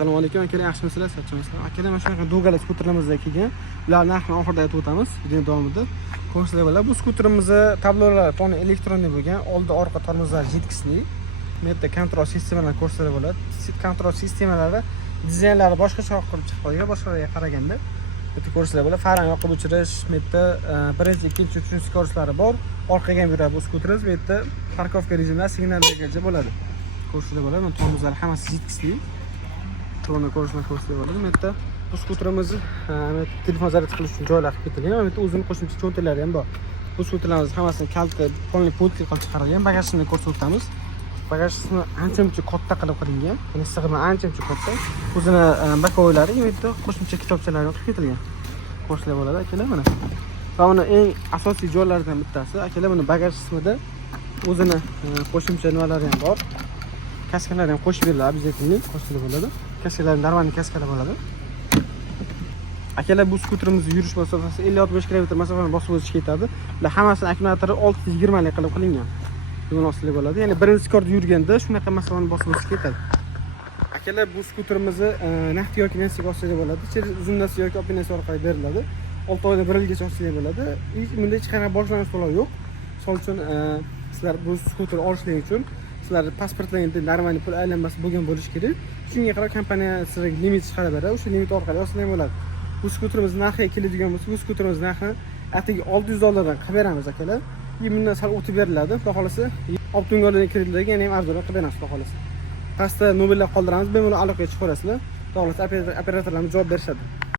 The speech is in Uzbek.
Assalomu alaykum akalar, yaxshimisizlar? Sog'misizlar? Akalar, mana shunaqa Dogala skuterlarimizda kelgan. Ular narxini oxirida aytib o'tamiz video davomida. Ko'rsatib bo'ladi. Bu skuterimizni tablolari toni elektronli bo'lgan, oldi orqa tormozlar jidkisli. Bu yerda kontrol sistemalarni ko'rsatib bo'ladi. Kontrol sistemalari dizaynlari boshqacha qilib chiqilgan, boshqalarga qaraganda. Bu yerda ko'rsatib bo'ladi. Farani yoqib o'chirish, bu yerda birinchi, ikkinchi, uchinchi skoroslari bor. Orqaga ham yuradi bu skuterimiz. Bu yerda parkovka rejimida signallargacha bo'ladi. Ko'rsatib bo'ladi. Mana tormozlar hammasi jidkisli. Buni ko'rsatib bo'ladi. Bu yerda bu skuterimizni telefon zaryad qilish uchun joylar qilib ketilgan. Bu yerda o'zining qo'shimcha cho'ntaklari ham bor. Bu skuterlarimiz hammasini kalta, polni pultli qilib chiqarilgan. Bagajini ko'rsatib o'tamiz. Bagaj qismi ancha-muncha katta qilib qilingan. Ya'ni sig'imi ancha-muncha katta. O'zini bakoylari, bu yerda qo'shimcha kitobchalarni qilib ketilgan. Ko'rsatib bo'ladi akalar mana. Va buni eng asosiy joylaridan bittasi akalar, buni bagaj qismida o'zini qo'shimcha nimalari ham bor. Kaskalar ham qo'shib beriladi, обязательно qo'shilib bo'ladi. Kaskalar normalniy kaskalar bo'ladi. Akalar, bu skuterimizni yurish masofasi 50-65 km masofani bosib o'tish ketadi. Ular hammasini akkumulyatori 620 lik qilib qilingan. Buni ostida bo'ladi. Ya'ni birinchi skort yurganda shunaqa masofani bosib o'tish ketadi. Akalar, bu skuterimizni naqd yoki nasiga ostida bo'ladi. Uzunasi yoki opinasi orqali beriladi. 6 oydan 1 yilgacha ostida bo'ladi. Bunda hech qanaqa boshlanish to'lovi yo'q. Misol uchun sizlar bu skuter olishlik uchun sizlar pasportlaringizda normalniy pul aylanmasi bo'lgan bo'lishi kerak. Shunga qarab kompaniya sizga limit chiqarib beradi. O'sha limit orqali olsangiz bo'ladi. Bu skuterimiz narxiga keladigan bo'lsa, bu skuterimiz narxini atigi $600 dan qilib beramiz akalar. Bundan sal o'tib beriladi. Xudo xolasa, optimgaldan kreditlariga yana ham arzonroq qilib beramiz, xudo xolasa. Pastda nomerlar qoldiramiz, bemalol aloqaga chiqaverasizlar. Xudo xolasa operatorlarimiz javob berishadi.